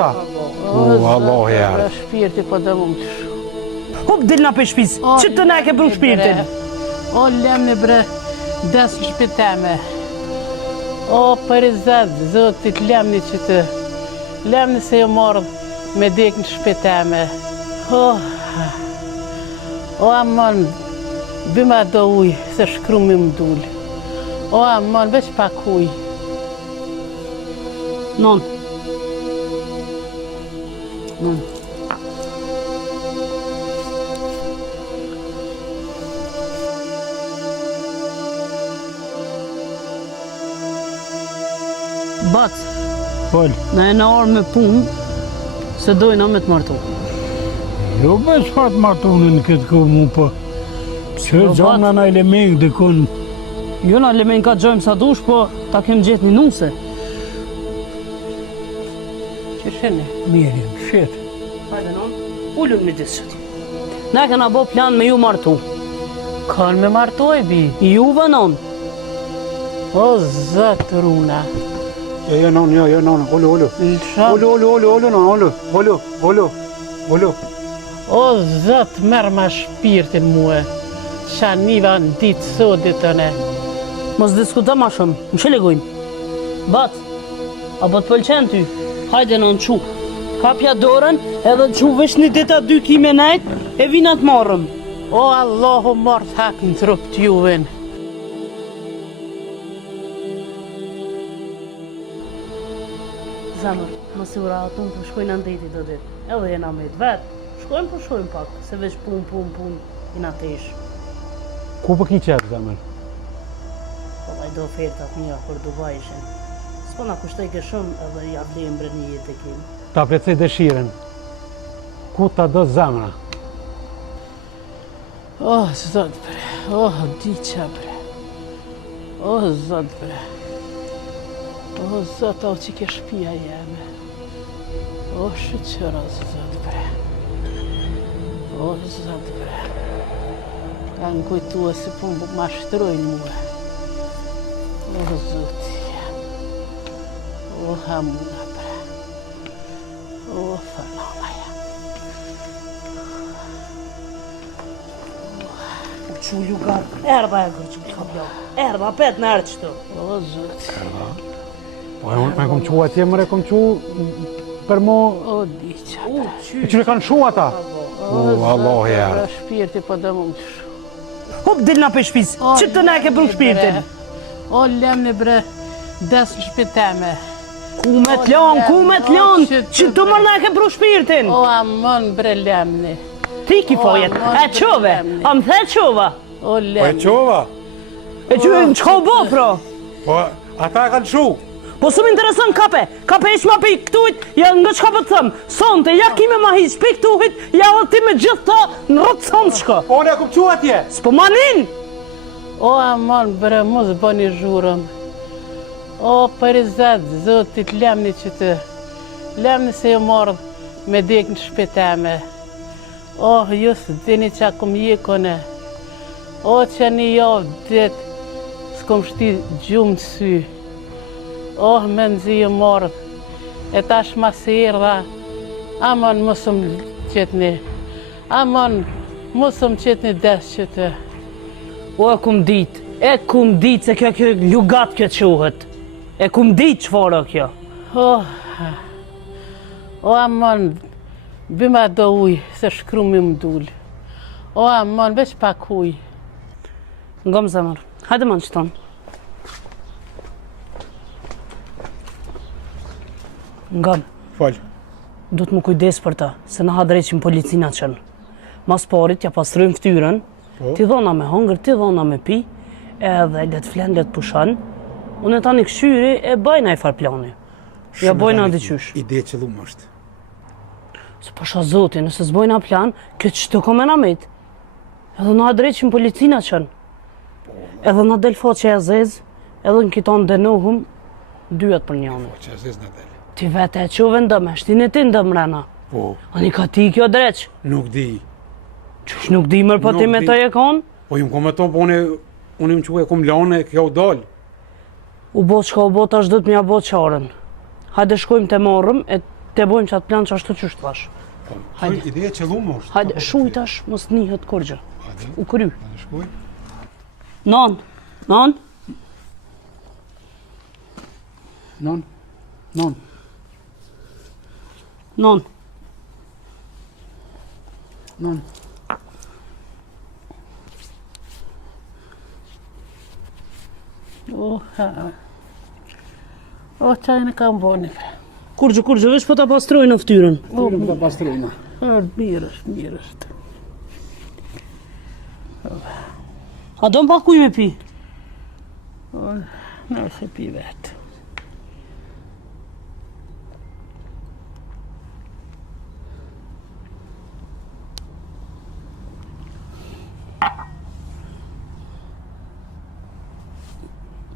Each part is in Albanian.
Allah ja. Shpirti po dhe mund. Hop dilna për shpis, që të ne ke për shpirtin? O lemni bre, des në shpiteme. O për i zedë, zotit lemni që të. Lemni se jo marrë me dek në shpiteme. O amon, bima do uj, se shkrumi më dulë. O amon, veç pak uj. Non. Bac, na e në orë me punë, se dojna me të martu. Jo me shpat martunin këtë ku mu po. Që gjona në element dhe kun. Jo në element ka gjojmë sa dush, po ta kem gjetë një nuse. Që sheni? Mirë, shetë. Hajde non, ullën me disë qëti. Ne kena bo plan me ju martu. Kanë me martoj, bi. Juve non. O, zëtë runa. Jo, non, ullu. Ullu. O, zëtë merë ma shpirtin muë. Qa niva në ditë sotit të ne. Mos diskuta ma shumë, më që legojnë. Bat, apo të pëlqen ty, hajde non qu. Kapja dorën edhe qu vesh një dita dy kime nejt e vina të marrëm. O, Allahu martë hak në trup t'juven. Zemër, më sigura atun për shkojnë në ndeti do ditë. Edhe jena me të vetë. Shkojnë për shkojnë pak, se veç pun, jena tesh. Ku për ki qëtë, zemër? Po da i do ofertat mija për Dubai ishen. S'po na kushtoj shumë edhe ja blejmë bre një jetë e kim. Ta plecej dëshiren. Ku ta do zemra? O, zot bre, o, diqa bre. O, zot bre. O, zot, o që ke shpia jeme. O, shqyqëra, zot bre. O, zot bre. Ka në kujtua si pun ma shtrojnë muë. O, zoti jam. O, hamuna bre. O, fërnama jam. Qu lugar, erba e gërë që më ka bjo. Erba, pet në erë qëtu. O, zoti. Po, e kom qu atje, mërë e kom qu për mo... O, diqa bre. E që në kanë shu ata? O, Allah ja. bre, shpirti po dhe mund shu. Hop dilna për shpis, që të ne ke për shpirtin? O, lemni bre, des në shpiteme. Ku me t'lon, që të mërë ne ke për shpirtin? O, amon bre, lemni. Ti ki fojet, e qove, a më the qova. O, Po e lemni. qova? E që në qko bo, pro? Po, ata kanë shu. Po së më interesën kape ish ma pi këtujt, ja nga qka për të thëmë, sonte, ja kime ma hiq, pi këtujt, ja dhe ti me gjithë ta në rëtë sonë shko. Po, ne kom qu atje. S'po manin! O, amon bre, mos bëni zhurëm. O, për i zedë, zotit, lemni që të. Lemni se jo marrë me dek në shpiteme. O, ju së dini që akum jekone. O, që një javë ditë, s'kom shti gjumë të sy. O, me nëzi jo marrë. E tash ma se erdha. Amon, mosëm qëtni. Amon, mosëm qëtni des që të. O, e kum dit se kjo lugat kjo quhet. E kum dit qëfara kjo. O, amon, bima do uj, se shkrumi më dulë. O, amon, veç pak uj. Ngom zemër, hajde man qëton. Ngom, Falj. du të më kujdes për ta, se në ha drejqin policina qënë. Mas parit, ja pastrujmë ftyrën, ti dhona me hongër, ti dhona me pi, edhe let flen, let pushan, unë e tani këshyri e bajna i farplani. Ja bojna diqysh. Ide që lumë është. Se pasha zoti, nëse s'bojna plan, këtë që të komena met. Edhe në ha drejqin policina qënë. Edhe në del faqe e zez, edhe në kiton denohum, dyat për njënë. Që e zez në del. Ti vete e qove ndëme, shtin e ti ndëm rena. Po, Ani ka ti kjo dreq. nuk di. Qysh nuk di mërë po ti me të e konë? Po, ju më kom e tonë, po unë më që e kom lane, kjo dalë. U bo qka u bo, tash dhët mja bo qarën. Hajde shkojmë të marrëm, e te bojmë që atë plan që ashtu qështë thash. Hajde. Ideja që lumë është. Hajde, shuj tash, mos nihet kurgjë. Hajde. U kry. Hajde shkoj. Non. Non. O, qajnë kam boni. Kurgjë, vesh po ta pastroj në ftyrën. Ftyrën ta pastrojna. Mirë është. A do më pakuj me pi? Në se pi vetë.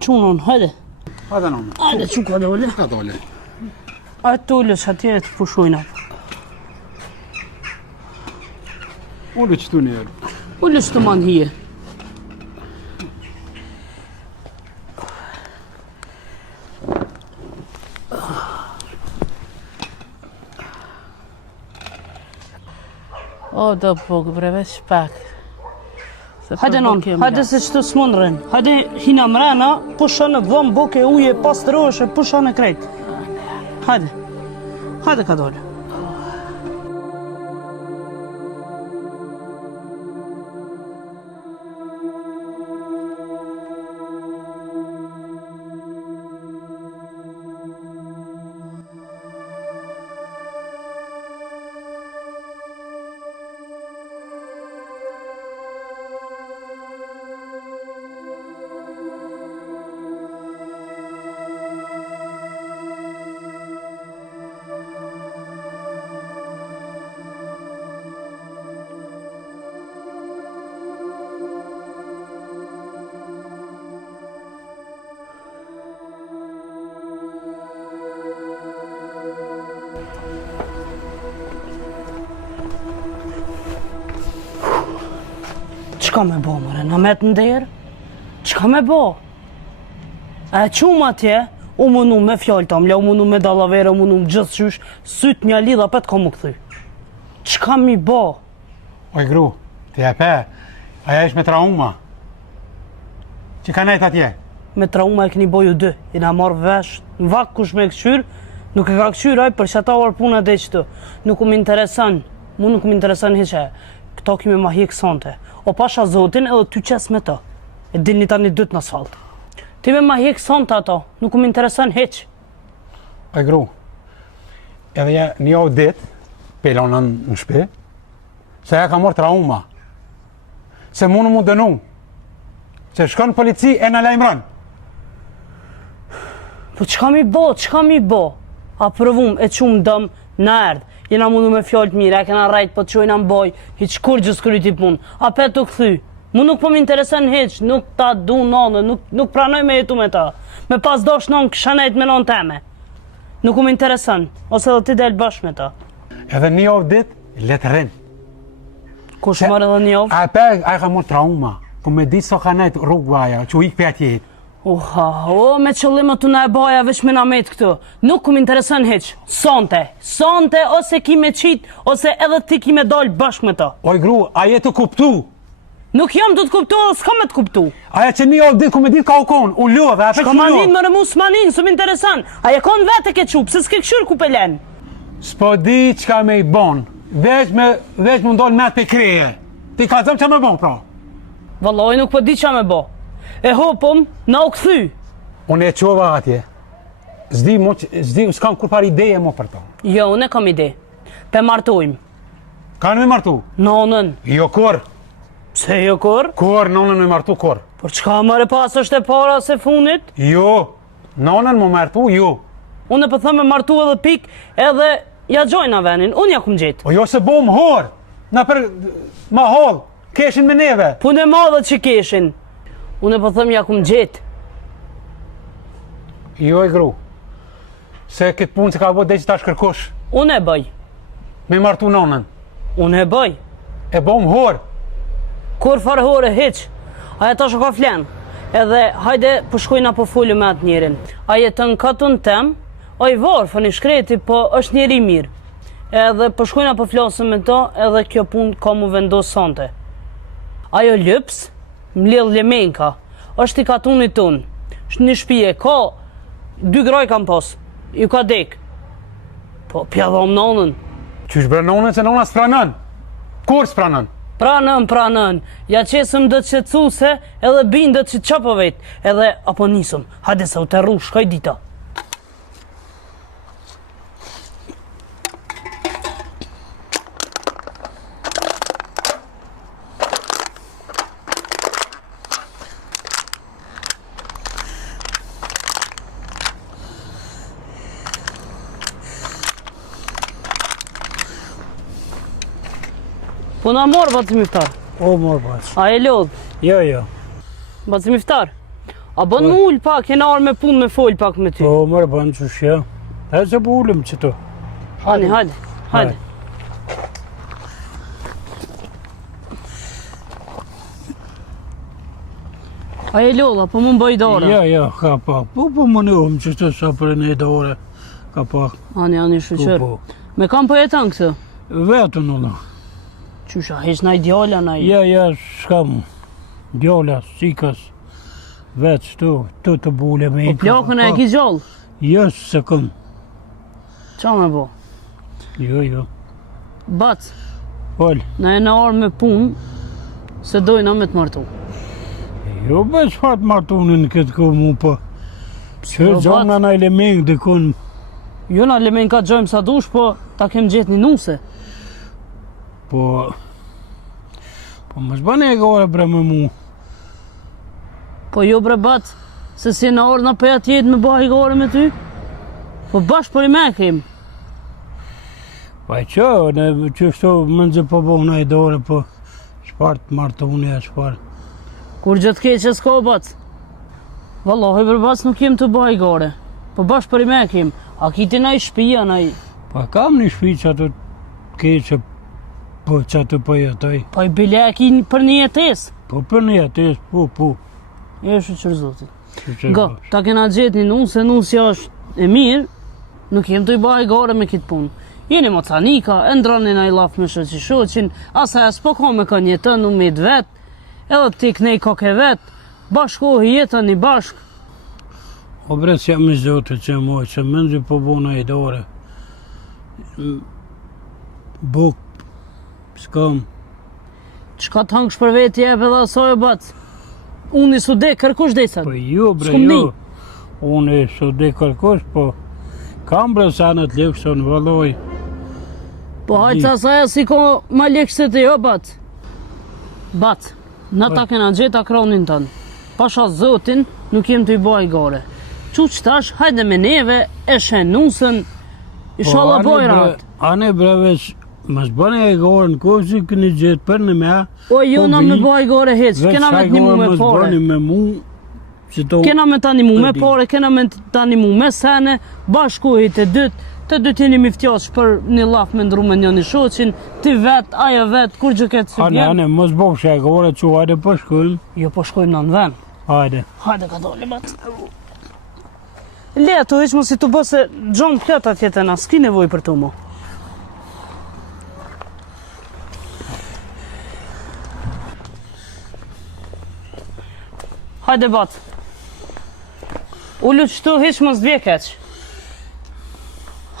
Qunon, hajde. Hajde nona. Hajde, që ka dole? Ka dole. Hajde të ullës atje të pushojna. Ullë që tu njerë. Ullës të manë hije. O, do bukë, bre, veç pak. Hajde non, hajde se që të s'mon rren. Hajde hina mrena, pusha në dhëm, buke, uje, pastroshe, pusha në krejt. Hajde. Hajde ka dole. Qka me bo, mëre, në met në derë? Qka me bo? E qumë atje, u mënu me fjallë tamle, u mënu me dalavere, u mënu me gjithë qysh, sytë një lidha pet ka më këthy. Qka mi bo? Oj gru, ti e pe, aja ish me trauma. Që ka nejt atje? Me trauma e këni boju dy, i na marrë vesh, në vakë kush me këqyr, nuk e ka këqyr aj për që ata orë puna dhe qëtë. Nuk më interesan, mu nuk më interesan heqe, këto kime ma hikë sante. O pasha zotin edhe ty qes me të. E dilni tani dytë në asfalt. Ti me ma hikë sante ato, nuk më interesan heq. Oj gru, edhe ja një o dit, pelonën në shpi, se ja ka morë trauma. Se mu në mu dënu. Se shkon polici e në lajmëron. Po qka mi bo? A përvum e qumë dëm në erdhë. Jena mundu me fjallë të mire, e kena rajtë po të qojna në boj, hiq kur gjës kryti punë. A pe të këthy. Mu nuk po m'interesan heq, nuk ta du nonë, nuk pranoj me jetu me ta. Me pas dosh nonë këshanajt me nonë teme. Nuk m'interesan, ose dhe ti del bashkë me ta. Edhe një ovë dit, letë rrinë. Kush marrë edhe një ovë? A pe, a ka morë trauma. Po me ditë so ka nejtë rrugë aja, që u ikë për atje jetë. Me qëllimë të në e baja veç me namet këtu. Nuk më interesën heq. Sonte, ose ki me qitë, ose edhe ti ki me dalë bashkë me ta. Oj gru, a je të kuptu? Nuk jam të kuptu edhe s'ka me të kuptu. Aja që një ovë ditë ku me ditë ka u konë, u lodhe, a pe Shko manin më rëmu s'manin, së më interesën. Aja konë vete ke qupë, se s'ke këshyrë ku pelen. S'po di qka me i bon, veç më ndonë me të kreje. Ti ka zëmë që me bon, pra. Valloj, nuk po di qa me bo. E hopëm, na u këthy. Unë e qova atje. S'kam kur par ideje mo për to. Jo, unë e kam ide. Pe martojmë. Kanë me martu? Nonën. Jo kur. Pse jo kur? Kur, nonën me martu kur. Por qka mëre pas është e para se funit? Jo. Nonën me martu, jo. Unë e pëthëm me martu edhe pik, edhe ja gjojna venin. Unë ja kum gjitë. O jo se bom hor. Na për ma hol. Keshin me neve. Punë e madhe që keshin. Unë e pëthëm ja kum gjitë. Jo e gru. Se këtë punë që ka bo dhe që ta shkërkush. Unë e bëj. Me martu nonën. Unë e bëj. E bom hor. Kur farë hore hiq. Aja ta shko ka flenë. Edhe hajde përshkojna po folju me atë njerin. Aje të në katën tem, O i varfën i shkreti, po është njeri mirë. Edhe po shkojna po flasëm me ta, edhe kjo punë ka mu vendosë sante. Ajo lëps, mledh lemenka, është i katunit tonë. Është një shpije, ka 2 graj kam pas, ju ka dek. Po pjadhom nonën. Qysh bre nonën se nona s'pranën? Kur s'pranën? Pranën, ja qesëm dë të qetësuse edhe bindët që qapo vetë, edhe apo nisëm, hajde sa u të rru, shkoj dita. Po na morë Bacimiftar. O, morë pas. A e lodh? Jo. Bacimiftar. A bën më ull pak, kena arë me punë me fol pak me ty. Po, morë banë që shja. E se po ullëm që to. Hajde. A e lodh, po më bëj dore. Ja, ka pak. Po më në umë që të sa për në dore. Ka pak. Ani, shqyqër. Po. Me kam po jetan këtë? Vetën ulla. Qysha, heq na i djalla na i? Ja, shkam. Djalla, sikas. Vetë të të bule me Po plakën e ki gjallë? Jo, se këm. Qa me bo? Jo. Bac, Fol. na e në arë me punë, se dojna me të martu. Jo, bez fatë martunin këtë ku mu po. Që Po, gjona na element dhe kun. Jo na lemen ka gjojmë sa dush, po ta kem gjetë një nuse. Po më shbane e gore bre me mu. Po jo bre Bac, se si në orë na pëja tjetë me bëha i gore me ty? Po bashkë po i me kem. Pa që, ne që shto mëndzë po bëhna i dore, po shpart martuni e shpart. Kur gjëtë keqe s'ka Bac. Wallahi bre Bac nuk jem të bëha i gore. Po bashkë po i me kem. A kiti na i shpija na i? Pa kam një shpi që atë keqe, po që atë po jetoj. Po i bile e ki për një jetes. Po për një jetes, po. E shqyqër zotit. Që Nga, ta kena gjetë një nusë, se nusja është e mirë, nuk jem të i bëha i gore me kitë punë. Jeni mocanika, e ndrani na i laf me shoqin, asa e s'po ka me ka jetën u mit vetë, edhe ti knej koke vetë, bashkohi jetën i bashkë. O bre, që jam i zote që moj, që mëndzë po bëhna i dore. Buk, s'kam. Qka të hangsh për vetë jep edhe asoj e Bac? Unë i su dek, kërkush desat. Po jo bre, S'kom jo. ni. Unë e së dhe kërkosh, po kam bre sa në të lekson, valoj. Po hajtë asaja si ko ma lekë se të jo, Bac. Bac, na ta kena gjeta kronin tënë. Pasha zotin, nuk jem të i bëj gore. Qu qëtash, hajde me neve, e shenusën, i shala bojrat. Ane bre veç, mas bëne e gore në kohë që këni gjithë për në mea. O, jo na me bëj gore heq, kena me të një mu me pore. Me mu, që to... Kena me ta një mu me pore, kena me ta një mu me sene, bashkohi të dytë jeni miftjash për një laf me ndru me një një shoqin, ti vet, ajo vet, kur gjë këtë së vjen. Ane, mos bëf që e gore që hajde po shkojmë. Jo, po shkojmë në ven. Hajde. Hajde ka dole, Bac. Le ato heq mos i të bëse gjonë plët atjetë na, s'ki nevoj për të mu. Hajde Bac. Ullu qëtu heq mos dvje keq.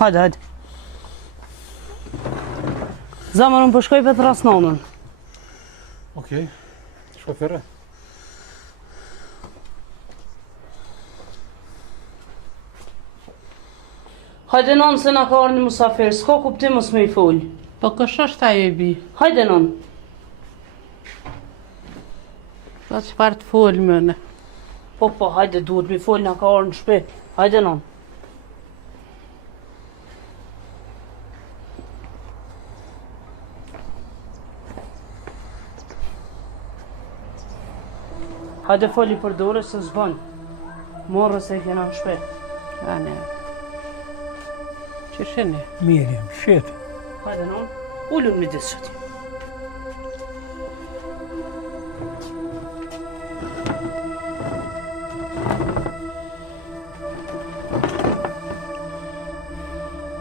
Hajde. Zamër unë përshkoj për të rasnonën. Okej, shofere. Hajde nonë se na ka arë një musafir, s'ka kuptim mos me i full. Po kësh është ajo i bi? Hajde nonë. Po çfarë të fol mëne? Po, hajde duhet mi full, na ka arë në shpi. Hajde nonë. Hajde foli për dore se s'bën. Morë se kena në shpi. Ane. Që shene? Mirë, shit. Hajde nonë. Ullun mi disë qëti.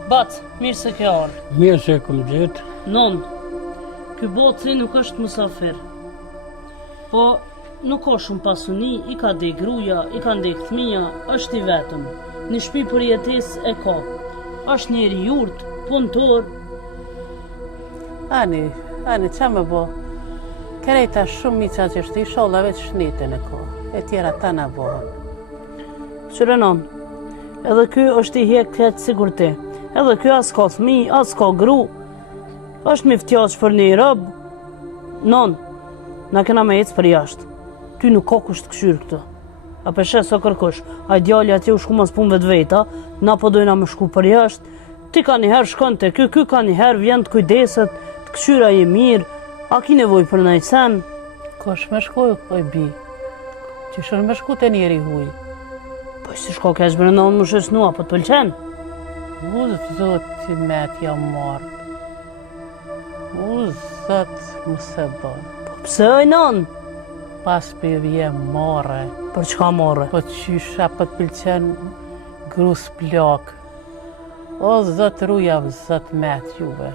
Bat, mirë se ke ardhur. Mirë se kom gjetë. Non, ky boci nuk është musafir. Po, nuk ka shumë pasuni, i ka ndek gruaja, i ka ndek fëmija, është i vetëm. Në shtëpi për jetesë e ka. Është njeri i urt, punëtor. Ani, qa me bo? Kerejta shumë mica që është i sholla veç shnitën e ko. E tjera ta na bohën. Qyre non, edhe ky është i hjek këtë sigur ti. Edhe ky as ka fëmijë, as ka gru. Është miftjaq për një rob. Non, na kena me ecë për jashtë. Ty nuk ka kusht këshyrë këtë. A peshe së kërkush, a djali atje u shku mas punëve të veta, na po dojna me shku për jashtë. Ti ka njëherë shkon të ky ka njëherë vjen të kujdeset, të këshyra je mirë, a ki nevoj për nëjtë sen? Kosh me shkoj, oj bi. Që shën me shku të njeri huj. Po si shko kesh brenda unë më shesnua, po të pëlqen? U zot i met jam marrë. U zot më se bë. Pse oj non? Pas për vje marrë. Për çka morë? Po qysha po të pëlqen grus plak. O zot ruja, zot met juve.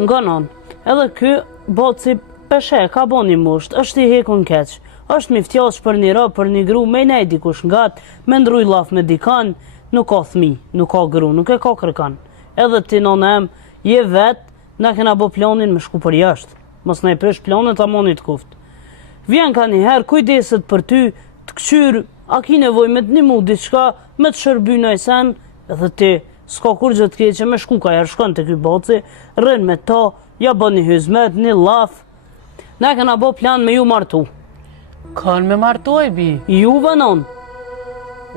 Nga non, edhe ky boci peshe ka bo një musht, është i hekun keq. Është miftjaq për një rob, për një gru, me nej dikush ngat, me ndruj laf me dikan, nuk ka thmi, nuk ka gru, nuk e ka kërkan. Edhe ti nona em, je vet, na kena bo planin me shku për jashtë. Mos na i prish planet a monit kuft. Vjen ka njëherë kujdeset për ty, të këqyr, a ki nevoj me të një mu diçka, me të shërby në sen, edhe ti, s'ka kur gjë të keqe me shku ka herë shkon të ky boci, rën me ta, ja bë një hyzmet, një laf. Na kena bo plan me ju martu. Kanë me martoj bi. Juve non.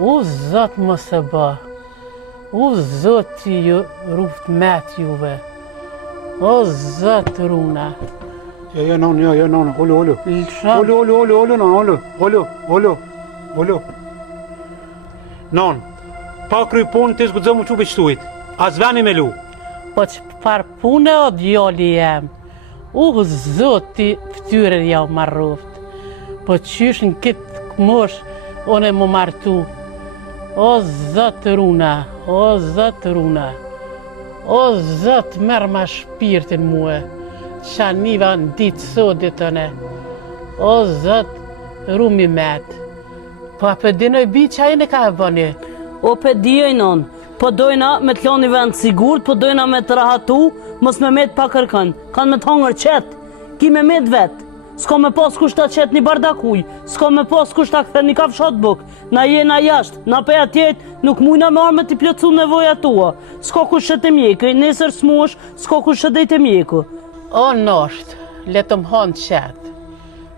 U zot më se bë. U zot që ju ruft met juve. O zot runa. Jo, non, olo. Lësha. Olo. Non, pa kry punë të zgudzë mu qubi qëtuit. As veni me lu. Po që par pune o djali jem. U zoti ftyre ja ma ruft. Po qysh në kitë këmosh, one më martu. O zot runa, o zot runa. O zot merë ma shpirtin muë. Qa niva në ditë sodit të ne. O zot rumi met. Po a për dinoj bi qa i në ka e bëni? O pe dijoj non, po dojna me të loni vend sigurt, po dojna me të rahatu, mos me met pa kërkën. Kanë me të hongër qetë, ki me met vetë. S'ka me pas kush ta qetë një bardakuj, s'ka me pas kush ta këthe një kafshat buk, na jena jashtë, na pe atjetë, nuk mujna me arme t'i plëcu nevoja tua. S'ka kush që të mjekë, nesër s'mush, s'ka kush që dhejtë mjeku. O nështë, letëm hanë qetë.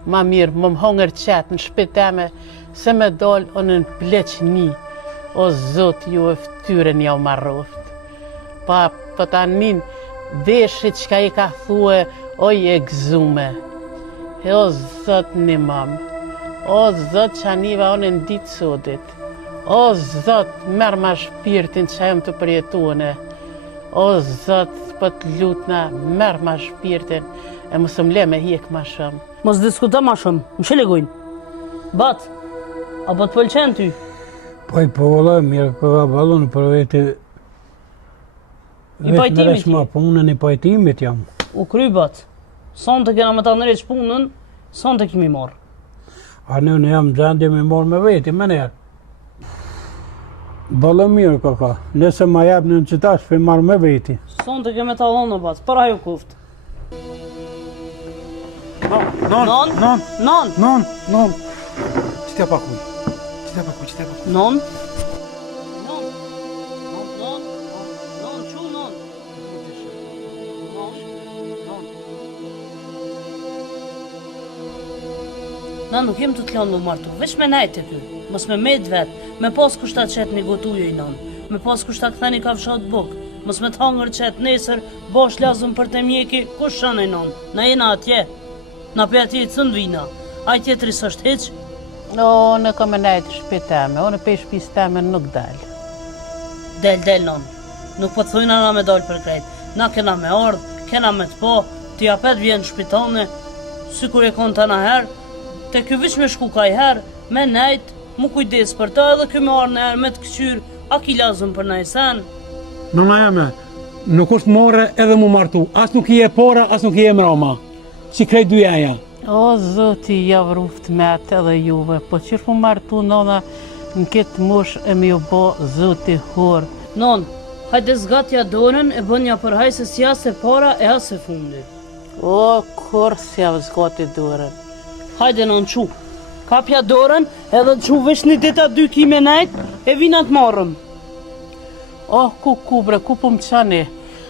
Ma mirë, më hongër qetë në shpiteme, se me dollë o në pleq një. O zot ju e ftyren ja u marroft. Pa ta nin veshit që ka i ka thue, oj e gzume. E o zot një mamë, o zot që aniva onë në ditë sodit, o zot merë ma shpirtin që ajem të përjetuane, o zot për të lutna merë ma shpirtin e mësë më le me hjek ma shumë. Mos diskuta ma shumë, më shëlegojnë. Bat, a po të pëlqen ty? Po i po vëllaj, mirë ka balon për vete... I pajtimit ma punën i pajtimit jam. U kry bat. Son të kena me ta nëreq punën, son të kimi marë. A në jam gjendje me morë me veti, me njerë. Balon mirë ka. Nëse ma jep në qitash, për marë me veti. Son të keme ta dhonë bat, para ju kuft. Non. Qëtja pa kuj. Non. Na nuk jem të të lanë më martu, veç me najtë të ty, mos me med vetë, me pas kushta qetë një gotujo i nanë, me pas kushta këthe një kafshat bukë, mos me të hangër qetë nesër, bosh lazëm për të mjeki, kush shanë i nanë, na jena atje, na pe atje i cënë vina, a i tjetëri së është heq? O, në kom e najtë shpiteme, o në pe shpis teme nuk dalë. Del nanë, nuk po të thujna na me dalë për krejtë, na kena me ardhë, kena me të po, t'i apet vjen shpitane, si kur e konë të na herë, te ky vish me shku ka i herë, me nejt, mu kujdes për ta edhe ky me arë në herë, me të këqyr, a ki lazëm për na i sen? Nëna jeme, nuk është more edhe mu martu. As nuk i e para, as nuk i e mrama. Si krejt dyjaja. O, Zoti, ja vruft me atë edhe juve, po qërë po martu nona në këtë mosh e mi u bo Zoti hor. Non, hajde zgatja dorën e bënja për haj se si as e para e as e fundi. O, kur s'ja zgati dorën. Hajde non qu. Kapja dorën edhe qu vesh një dita 2 kime nejt e vina të marrëm. O, ku bre, ku po më qani?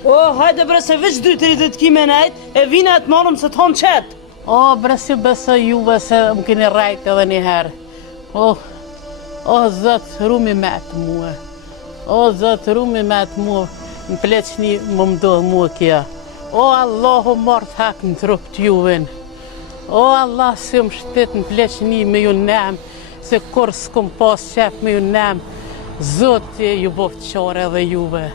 O, hajde bre se veç 2-3 dit kime nejt e vina të marrëm se të hon qetë. O, bre, si besoj juve se më keni rajt edhe një herë. O, Zot, rumi me të mua. O, Zot, rumi me të mua. Në pleqni më mdohë mua kja. O, Allahu martë hak në trup t'juven. O, Allah, si më shtet në pleqni me ju nem, se kur s'kom pas qef me ju nem. Zot, ju boftë qare edhe juve.